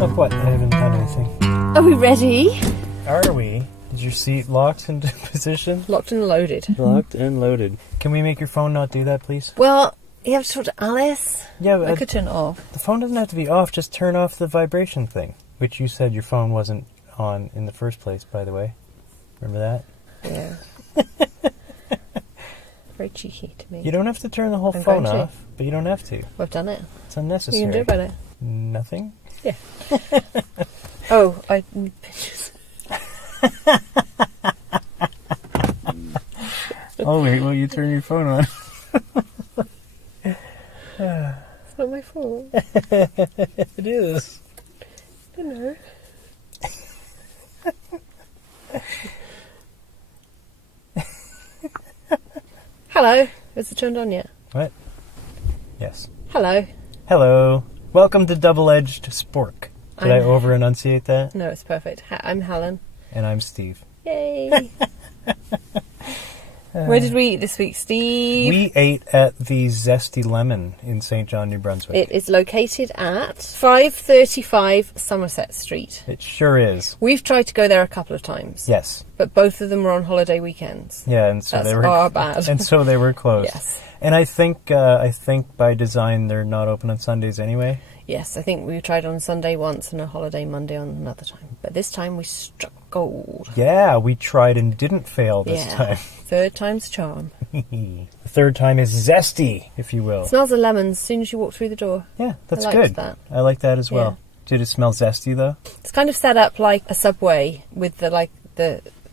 Of what? I haven't done anything. Are we ready? Are we? Is your seat locked into position? Locked and loaded. Locked and loaded. Can we make your phone not do that, please? Well, you have to talk to Alice. Yeah, I could turn it off. The phone doesn't have to be off. Just turn off the vibration thing, which you said your phone wasn't on in the first place, by the way. Remember that? Yeah. Very cheeky to me. You don't have to turn the whole I'm phone going to. off, but you don't have to. Well, I've done it. It's unnecessary. What are you going to do about it? Nothing? Yeah. Oh, I need pictures. Oh, wait, will you turn your phone on? It's not my fault. It is. I know. Hello. Is it turned on yet? What? Yes. Hello. Hello. Welcome to Double-Edged Spork. Did I over-enunciate that? No, it's perfect. I'm Helen. And I'm Steve. Yay. Where did we eat this week, Steve? We ate at the Zesty Lemon in St. John, New Brunswick. It is located at 535 Somerset Street. It sure is. We've tried to go there a couple of times. Yes. But both of them were on holiday weekends. Yeah, and so That's they were our bad. And so they were closed. Yes. And I think by design they're not open on Sundays anyway. Yes, I think we tried on Sunday once and a holiday Monday on another time. But this time we struck gold. Yeah, we tried and didn't fail this time. Third time's charm. The third time is zesty, if you will. It smells of lemons as soon as you walk through the door. Yeah, that's I liked good. that. I like that as well. Yeah. Did it smell zesty though? It's kind of set up like a Subway with the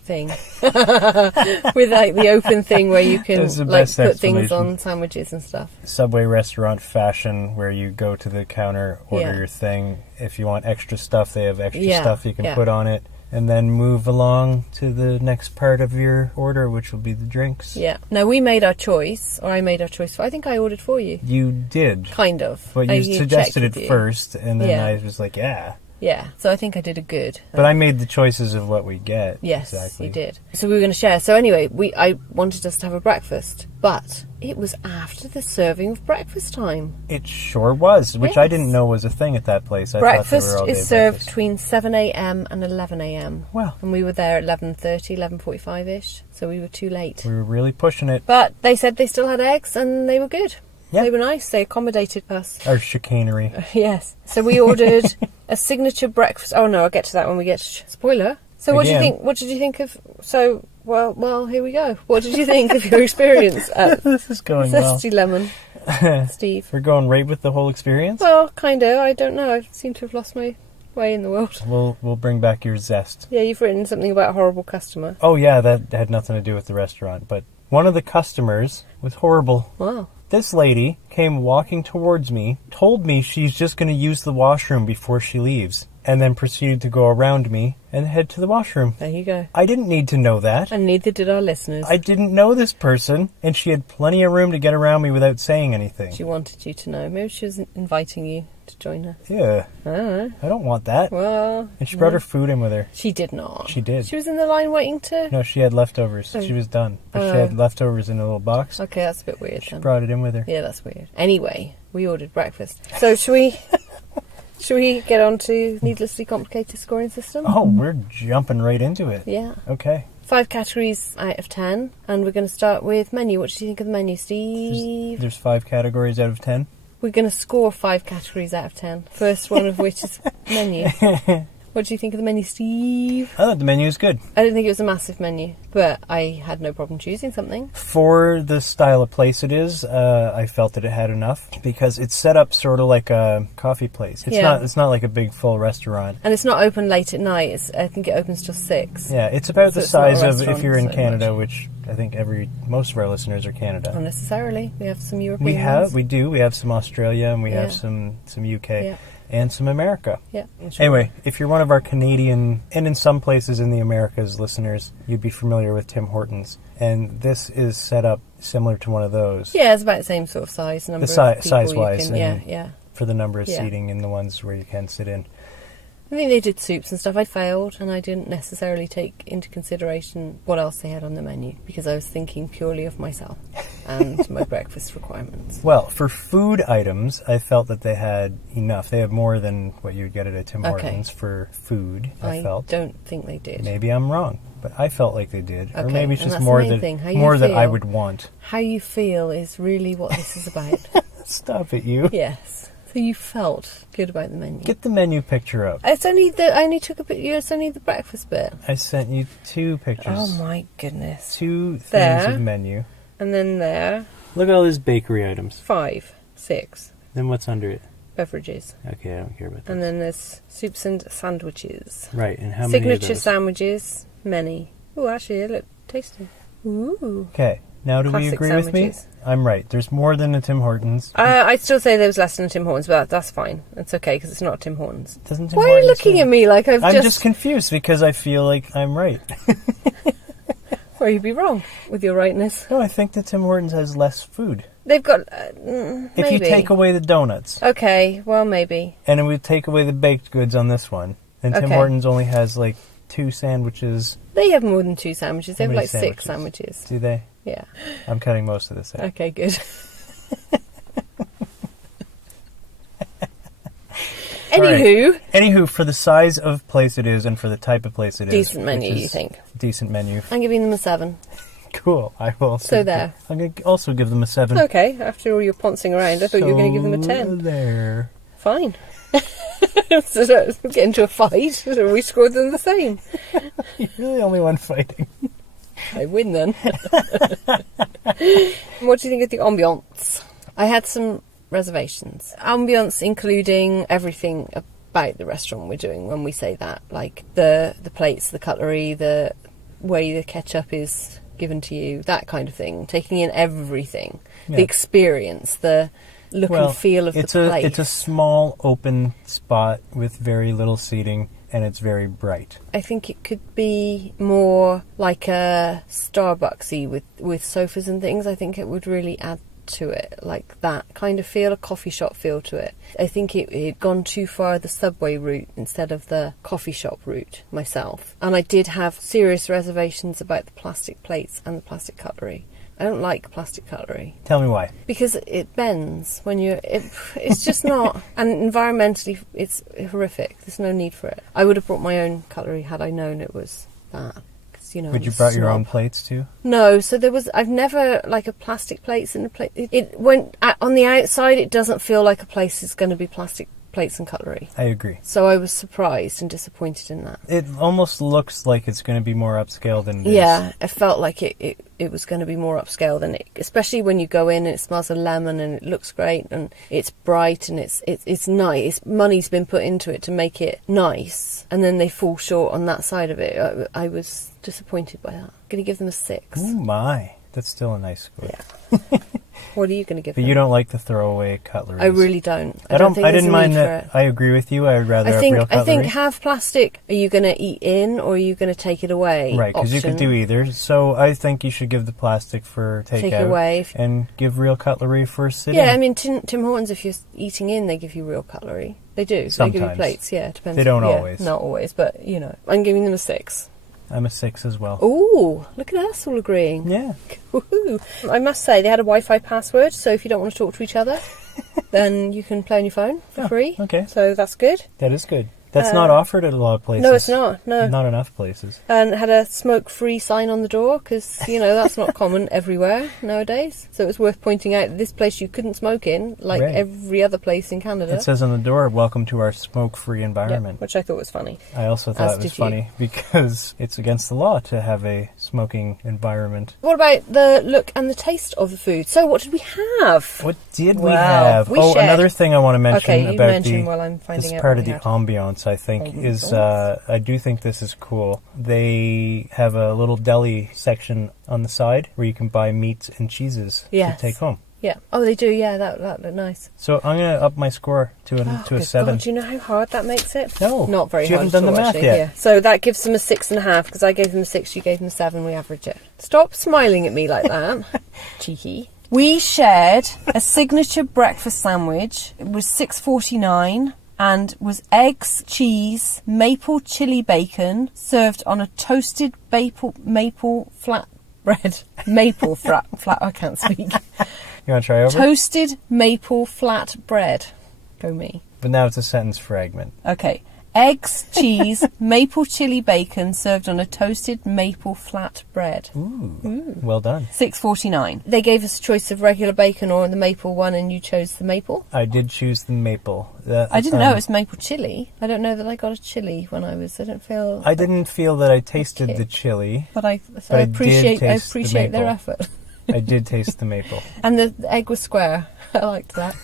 thing. With the open thing where you can put things on sandwiches and stuff. Subway restaurant fashion where you go to the counter, order your thing. If you want extra stuff, they have extra stuff you can put on it. And then move along to the next part of your order, which will be the drinks. Yeah. Now, we made our choice, or I made our choice. I think I ordered for you. You did. Kind of. But you suggested it first, and then I was like, yeah. Yeah, so I think I did a good. But I made the choices of what we get. Yes, exactly. you did. So we were going to share. So anyway, I wanted us to have a breakfast, but it was after the serving of breakfast time. It sure was, which I didn't know was a thing at that place. Breakfast is served between 7 a.m. and 11 a.m. Wow. And we were there at 11:30, 11:45ish, so we were too late. We were really pushing it. But they said they still had eggs and they were good. Yeah. They were nice. They accommodated us. Our chicanery. Yes. So we ordered a signature breakfast. Oh no, I'll get to that when we get to spoiler. So what did you think? What did you think of? So well, here we go. What did you think of your experience at This is going Zesty Lemon, Steve? We're going right with the whole experience. Well, kind of. I don't know. I seem to have lost my way in the world. We'll bring back your zest. Yeah, you've written something about a horrible customer. Oh yeah, that had nothing to do with the restaurant, but one of the customers was horrible. Wow. This lady came walking towards me, told me she's just going to use the washroom before she leaves, and then proceeded to go around me and head to the washroom. There you go. I didn't need to know that. And neither did our listeners. I didn't know this person, and she had plenty of room to get around me without saying anything. She wanted you to know. Maybe she was inviting you to join her. Yeah. I don't know. I don't want that. Well... And she brought her food in with her. She did not. She did. She was in the line waiting to... No, she had leftovers. She was done. But she had leftovers in a little box. Okay, that's a bit weird She then. brought it in with her. Yeah, that's weird. Anyway, we ordered breakfast. So, should we get on to needlessly complicated scoring system? Oh, we're jumping right into it. Yeah. Okay. 5 categories out of 10. And we're going to start with menu. What did you think of the menu, Steve? There's 5 categories out of 10. We're going to score 5 categories out of 10. First one of which is menu. What do you think of the menu, Steve? I thought the menu was good. I didn't think it was a massive menu, but I had no problem choosing something. For the style of place it is, I felt that it had enough because it's set up sort of like a coffee place. It's not like a big full restaurant. And it's not open late at night. I think it opens till 6. Yeah, it's about the size of if you're in so Canada, much. which I think most of our listeners are Canada. Not necessarily. We have some European ones. We do. We have some Australia and we have some UK. Yeah. And some America. Yeah. Anyway, if you're one of our Canadian, and in some places in the Americas listeners, you'd be familiar with Tim Hortons. And this is set up similar to one of those. Yeah, it's about the same sort of size. Number of people size-wise. Yeah. For the number of seating and the ones where you can sit in. I think they did soups and stuff. I failed, and I didn't necessarily take into consideration what else they had on the menu, because I was thinking purely of myself and my breakfast requirements. Well, for food items, I felt that they had enough. They have more than what you'd get at a Tim Hortons for food, I felt. I don't think they did. Maybe I'm wrong, but I felt like they did. Okay, or maybe it's just more that I would want. How you feel is really what this is about. Stop it, you. Yes. So you felt good about the menu. Get the menu picture up. I only took a picture. It's only the breakfast bit. I sent you 2 pictures. Oh my goodness. 2 things of menu. And then there. Look at all these bakery items. 5, 6. Then what's under it? Beverages. Okay, I don't care about that. And then there's soups and sandwiches. Right, and how many of those? Signature sandwiches. Many. Oh, actually, they look tasty. Ooh. Okay. Now, do we agree with me? I'm right. There's more than a Tim Hortons. I'd still say there was less than a Tim Hortons, but that's fine. It's okay, because it's not a Tim Hortons. Why are you looking at me like I'm just confused, because I feel like I'm right. Or you'd be wrong with your rightness. No, I think that Tim Hortons has less food. They've got... If you take away the donuts. Okay, well, maybe. And it would take away the baked goods on this one. And Tim Hortons only has, 2 sandwiches. They have more than 2 sandwiches. They have, 6 sandwiches. Do they? Yeah. I'm cutting most of this out. Okay, good. Anywho, for the size of place it is and for the type of place it is. Decent menu, you think? Decent menu. I'm giving them a 7. Cool. I will. So there. I'm going to also give them a 7. Okay. After all your poncing around, I thought you were going to give them a 10. There. Fine. So get into a fight. So we scored them the same. You're the only one fighting. I win then. What do you think of the ambience? I had some reservations. Ambience including everything about the restaurant we're doing when we say that. Like the plates, the cutlery, the way the ketchup is given to you, that kind of thing. Taking in everything. Yeah. The experience, the look and feel of the place. It's a small open spot with very little seating, and it's very bright. I think it could be more like a Starbucksy with sofas and things. I think it would really add to it, like that kind of feel, a coffee shop feel to it. I think it had gone too far the subway route instead of the coffee shop route myself. And I did have serious reservations about the plastic plates and the plastic cutlery. I don't like plastic cutlery. Tell me why. Because it bends when you're... It's just not... And environmentally, it's horrific. There's no need for it. I would have brought my own cutlery had I known it was that. But you brought your own plates too? No, so there was... I've never... Like a plastic plates in a plate... It went... On the outside, it doesn't feel like a place is going to be plastic plates and cutlery. I agree. So I was surprised and disappointed in that. It almost looks like it's going to be more upscale than it is. Yeah, it felt like it was going to be more upscale than it, especially when you go in and it smells of lemon and it looks great and it's bright and it's nice. Money's been put into it to make it nice, and then they fall short on that side of it. I was disappointed by that. I'm going to give them a 6. Oh my, that's still a nice score. Yeah. What are you going to give them? But you don't like the throwaway cutlery. I really don't. I didn't mind that. I agree with you. I would rather have real cutlery. I think have plastic. Are you going to eat in or are you going to take it away? Right, because you could do either. So I think you should give the plastic for takeout. Take away. And give real cutlery for sitting. Yeah, I mean, Tim Hortons, if you're eating in, they give you real cutlery. They do. Sometimes. They give you plates, yeah. It depends. They don't always. Not always, but, you know. I'm giving them a 6. I'm a 6 as well. Ooh, look at us all agreeing. Yeah. Woohoo. I must say, they had a Wi-Fi password, so if you don't want to talk to each other, then you can play on your phone for free. Okay. So that's good. That is good. That's not offered at a lot of places. No, it's not. No. Not enough places. And had a smoke-free sign on the door, because, you know, that's not common everywhere nowadays. So it was worth pointing out that this place you couldn't smoke in, like every other place in Canada. It says on the door, "Welcome to our smoke-free environment." Yeah, which I thought was funny. I also thought it was funny because it's against the law to have a smoking environment. What about the look and the taste of the food? So what did we have? What did we have? Shared. Another thing I want to mention about this part of the ambiance, I think, is I do think this is cool. They have a little deli section on the side where you can buy meats and cheeses to take home. Yeah. Oh, they do. Yeah, that looked nice. So I'm going to up my score to a 7. God, do you know how hard that makes it? No, not very hard. You haven't done the math yet. Yeah. So that gives them a 6.5 because I gave them a 6. You gave them a 7. We average it. Stop smiling at me like that, cheeky. We shared a signature breakfast sandwich. It was $6.49. and was eggs, cheese, maple chili bacon, served on a toasted maple flat bread. Maple flat, I can't speak. You want to try over? Toasted maple flat bread. Go me. But now it's a sentence fragment. Okay. Eggs, cheese, maple chili bacon served on a toasted maple flat bread. Ooh. Well done. $6.49. They gave us a choice of regular bacon or the maple one, and you chose the maple. I did choose the maple. I didn't know it was maple chili. I don't know that I got a chili when I was. I didn't feel that I tasted the chili. But I appreciate their effort. I did taste the maple. And the egg was square. I liked that.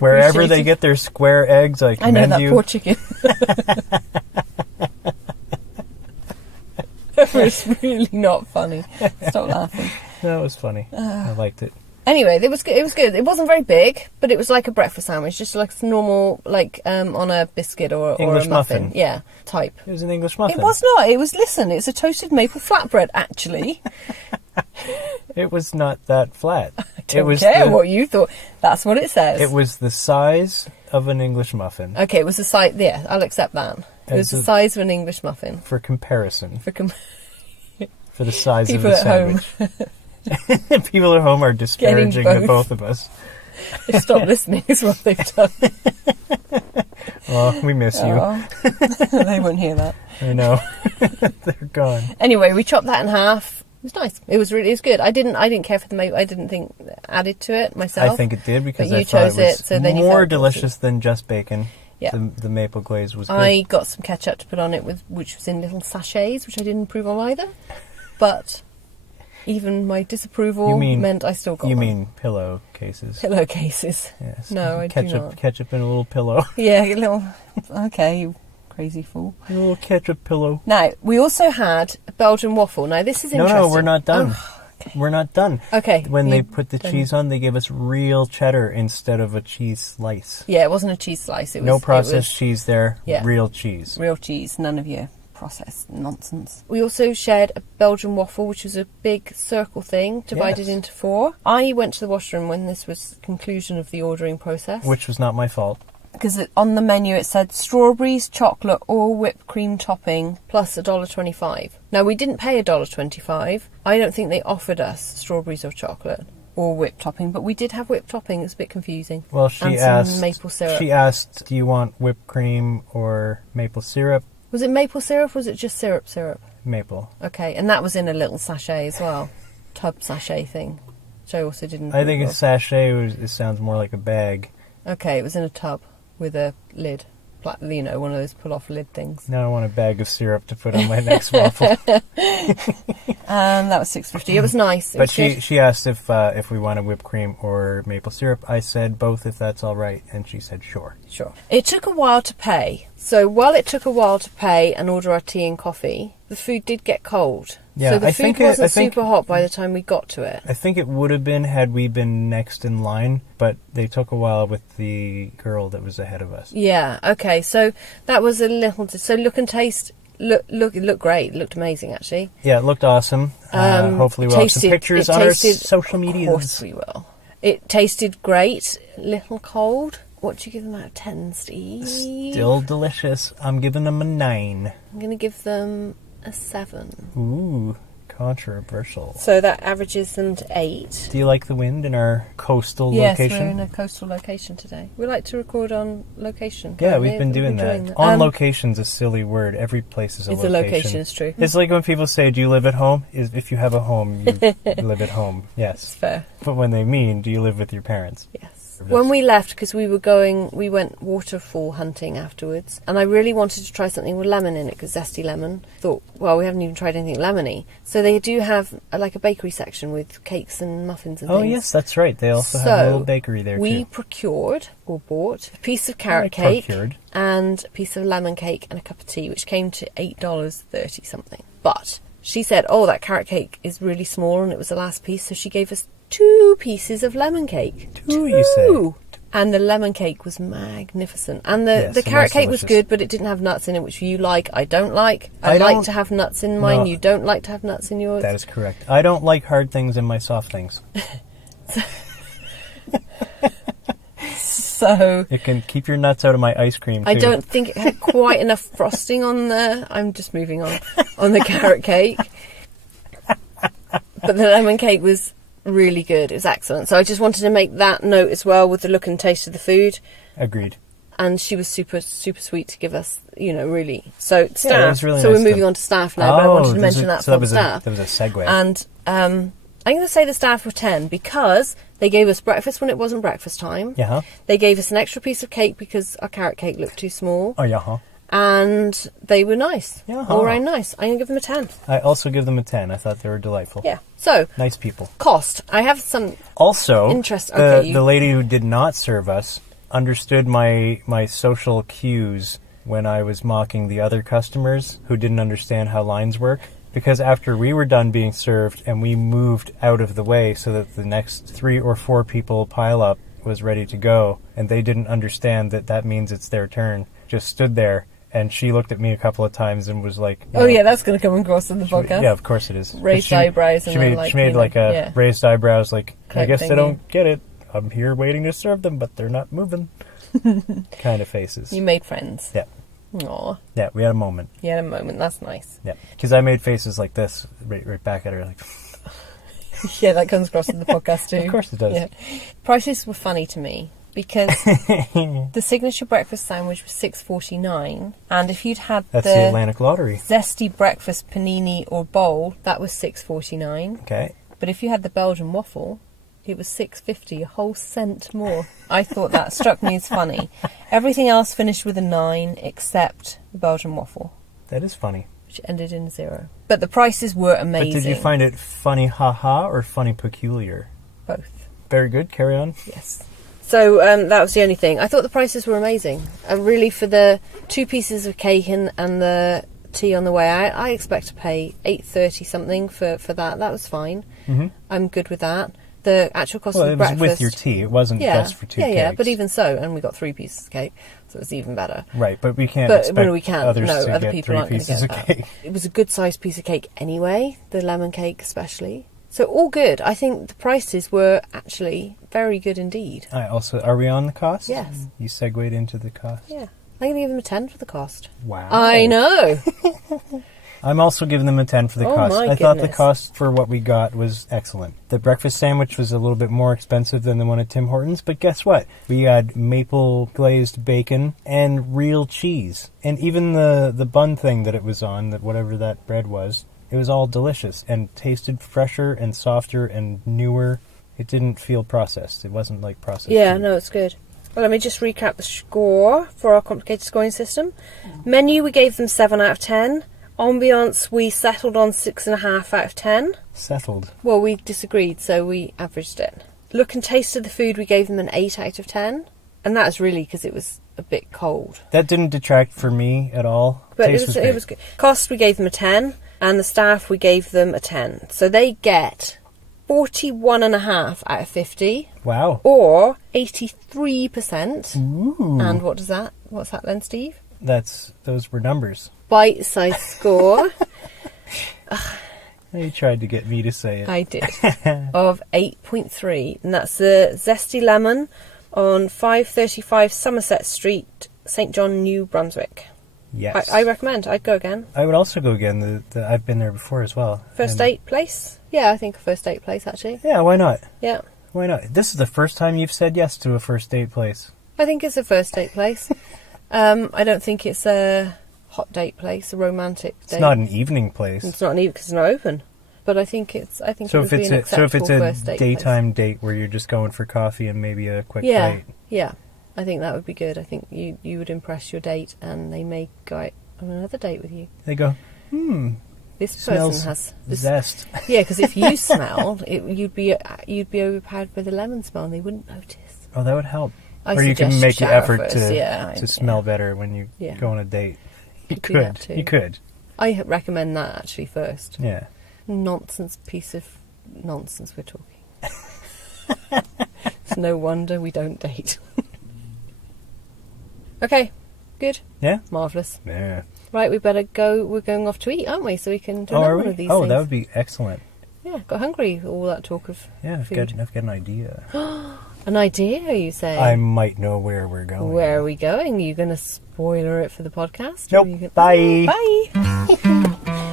Wherever they get their square eggs, I commend you. I know, that poor chicken. It was really not funny. Stop laughing. No, it was funny. I liked it. Anyway, it was good. It wasn't very big, but it was like a breakfast sandwich, just like normal, like on a biscuit or English a muffin. muffin. Yeah, type. It was an English muffin. It was not. It's a toasted maple flatbread, actually. It was not that flat. I don't care what you thought. That's what it says. It was the size of an English muffin. Okay, it was the size. Yeah, I'll accept that. It was the size of an English muffin. For comparison. For the size of the sandwich. People at home are disparaging the both of us. They've stopped listening is what they've done. Well, we miss you. They won't hear that. I know. They're gone. Anyway, we chopped that in half. It was nice. It was good. I didn't care for the maple. I didn't think added to it myself. I think it did because you I thought chose it was so then more delicious than just bacon. Yeah. The maple glaze was good. I got some ketchup to put on it, which was in little sachets, which I didn't approve of either. But even my disapproval meant I still got them. You mean pillowcases? Pillowcases. Yes. No, I do not. Ketchup in a little pillow. Yeah, a little... Okay, you crazy fool. A little ketchup pillow. Now, we also had a Belgian waffle. Now, this is interesting. No, we're not done. Oh, okay. We're not done. Okay. When they put the cheese on, they gave us real cheddar instead of a cheese slice. Yeah, it wasn't a cheese slice. It was, no processed cheese there. Yeah. Real cheese. Real cheese. None of your processed nonsense. We also shared a Belgian waffle, which was a big circle thing divided into 4. I went to the washroom when this was conclusion of the ordering process. Which was not my fault. Because on the menu it said strawberries, chocolate or whipped cream topping plus $1.25. Now we didn't pay $1.25. I don't think they offered us strawberries or chocolate or whipped topping, but we did have whipped topping. It was a bit confusing. Well, she asked maple syrup. She asked, "Do you want whipped cream or maple syrup?" Was it maple syrup or was it just syrup? Maple. Okay, and that was in a little sachet as well. Tub sachet thing. Which I also didn't... I think a sachet, it sounds more like a bag. Okay, it was in a tub with a lid. One of those pull-off lid things. Now I want a bag of syrup to put on my next waffle. And that was $6.50. It was nice. But she asked if we wanted whipped cream or maple syrup. I said both if that's all right, and she said sure. Sure. It took a while to pay. So while it took a while to pay and order our tea and coffee, the food did get cold. Yeah, so the food wasn't super hot by the time we got to it. I think it would have been had we been next in line, but they took a while with the girl that was ahead of us. Yeah, okay. So that was a little... So look and taste... It looked great. It looked amazing, actually. Yeah, it looked awesome. Hopefully we'll have some pictures on our social media. Of course we will. It tasted great. Little cold. What do you give them out of 10, Steve? Still delicious. I'm giving them a 9. I'm going to give them a 7. Ooh, controversial. So that averages them to 8. Do you like the wind in our coastal location? Yes, we're in a coastal location today. We like to record on location. Yeah, we've been doing that. On location's a silly word. Every place is a location. It's a location, it's true. It's like when people say, do you live at home? If you have a home, you live at home. Yes. It's fair. But when they mean, do you live with your parents? Yes. When we left, because we went waterfall hunting afterwards, and I really wanted to try something with lemon in it, because Zesty Lemon. Thought, well, we haven't even tried anything lemony. So they do have a bakery section with cakes and muffins and things. Oh, yes, that's right. They also have a little bakery there, we too. procured, or bought, a piece of carrot cake and a piece of lemon cake and a cup of tea, which came to $8.30 something. But she said, oh, that carrot cake is really small, and it was the last piece, so she gave us 2 pieces of lemon cake. 2, you say? And the lemon cake was magnificent. And the carrot cake was good, but it didn't have nuts in it, which you like. I don't like. I like to have nuts in mine. No, you don't like to have nuts in yours. That is correct. I don't like hard things in my soft things. So it can keep your nuts out of my ice cream, too. I don't think it had quite enough frosting on I'm just moving on the carrot cake. But the lemon cake was really good. It was excellent. So I just wanted to make that note as well with the look and taste of the food. Agreed. And she was super, super sweet to give us, really. So staff. Yeah, it was really so nice we're moving on to staff now, but I wanted to mention that for staff. That was a segue. And I'm going to say the staff were 10 because they gave us breakfast when it wasn't breakfast time. Yeah. They gave us an extra piece of cake because our carrot cake looked too small. Oh, yeah. And they were nice. Yeah. All around nice. I'm going to give them a 10. I also give them a 10. I thought they were delightful. Yeah. So. Nice people. Cost. I have some interest. Also, the lady who did not serve us understood my social cues when I was mocking the other customers who didn't understand how lines work. Because after we were done being served and we moved out of the way so that the next 3 or 4 people pile up was ready to go, and they didn't understand that means it's their turn, just stood there. And she looked at me a couple of times and was like... Oh, yeah, that's going to come across in the podcast. Yeah, of course it is. Raised eyebrows. She made raised eyebrows, like, I guess they don't get it. I'm here waiting to serve them, but they're not moving. Kind of faces. You made friends. Yeah. Aw. Yeah, we had a moment. You had a moment. That's nice. Yeah, because I made faces like this right back at her, like... Yeah, that comes across in the podcast too. Of course it does. Yeah. Prices were funny to me because the signature breakfast sandwich was $6.49, and if you'd had the Atlantic Lottery zesty breakfast panini or bowl, that was $6.49. Okay. But if you had the Belgian waffle, it was $6.50, a whole cent more. I thought that struck me as funny. Everything else finished with a 9 except the Belgian waffle. That is funny. Which ended in 0. But the prices were amazing. But did you find it funny haha or funny peculiar? Both. Very good. Carry on. Yes. So that was the only thing. I thought the prices were amazing. Really, for the 2 pieces of cake and the tea on the way out, I expect to pay $8.30 something for that. That was fine. Mm-hmm. I'm good with that. The actual cost of the breakfast... Well, it was with your tea. It wasn't just for 2 cakes. Yeah, but even so, and we got 3 pieces of cake, so it was even better. Right, but we can't expect we can't. others no, to other get people 3 aren't going to pieces get of that. cake. It was a good-sized piece of cake anyway, the lemon cake especially. So all good. I think the prices were actually very good indeed. Are we on the cost? Yes. You segued into the cost? Yeah. I'm going to give them a 10 for the cost. Wow. I know. I'm also giving them a 10 for the cost. My I thought the goodness. cost for what we got was excellent. The breakfast sandwich was a little bit more expensive than the one at Tim Hortons, but guess what? We had maple glazed bacon and real cheese. And even the bun thing that it was on, that whatever that bread was, it was all delicious and tasted fresher and softer and newer. It didn't feel processed. It wasn't like processed food. No, it's good. Well, let me just recap the score for our complicated scoring system. Menu, we gave them 7 out of 10. Ambiance, we settled on 6.5 out of 10. Settled? Well, we disagreed, so we averaged it. Look and taste of the food, we gave them an 8 out of 10. And that's really because it was a bit cold. That didn't detract for me at all. But it was good. Cost, we gave them a 10. And the staff, we gave them a 10. So they get 41.5 out of 50. Wow. Or 83%. Ooh. And what's that then, Steve? Those were numbers. Bite-sized score. You tried to get me to say it. I did. Of 8.3. And that's the Zesty Lemon on 535 Somerset Street, St. John, New Brunswick. Yes. I recommend. I'd go again. I would also go again. I've been there before as well. First date place? Yeah, I think a first date place, actually. Yeah, why not? Yeah. Why not? This is the first time you've said yes to a first date place. I think it's a first date place. I don't think it's a hot date place, a romantic date. It's not an evening place. It's not an evening because it's not open. But I think it would be an acceptable first date daytime place. date where you're just going for coffee and maybe a quick Yeah, bite. yeah. I think that would be good. I think you would impress your date, and they may go out on another date with you. They go, this smells person has this zest. Yeah, because if you smelled, you'd be overpowered by the lemon smell, and they wouldn't notice. Oh, that would help. Or you can make the effort first. to smell better when you go on a date. You could. I recommend that actually first. Yeah. Piece of nonsense we're talking. It's no wonder we don't date. Okay, good. Yeah? Marvellous. Yeah. Right, we better go. We're going off to eat, aren't we? So we can do another one of these things. That would be excellent. Yeah, got hungry, all that talk of food. I've got an idea. An idea, are you saying? I might know where we're going. Where are we going? Are you going to spoiler it for the podcast? Nope. Bye. Bye.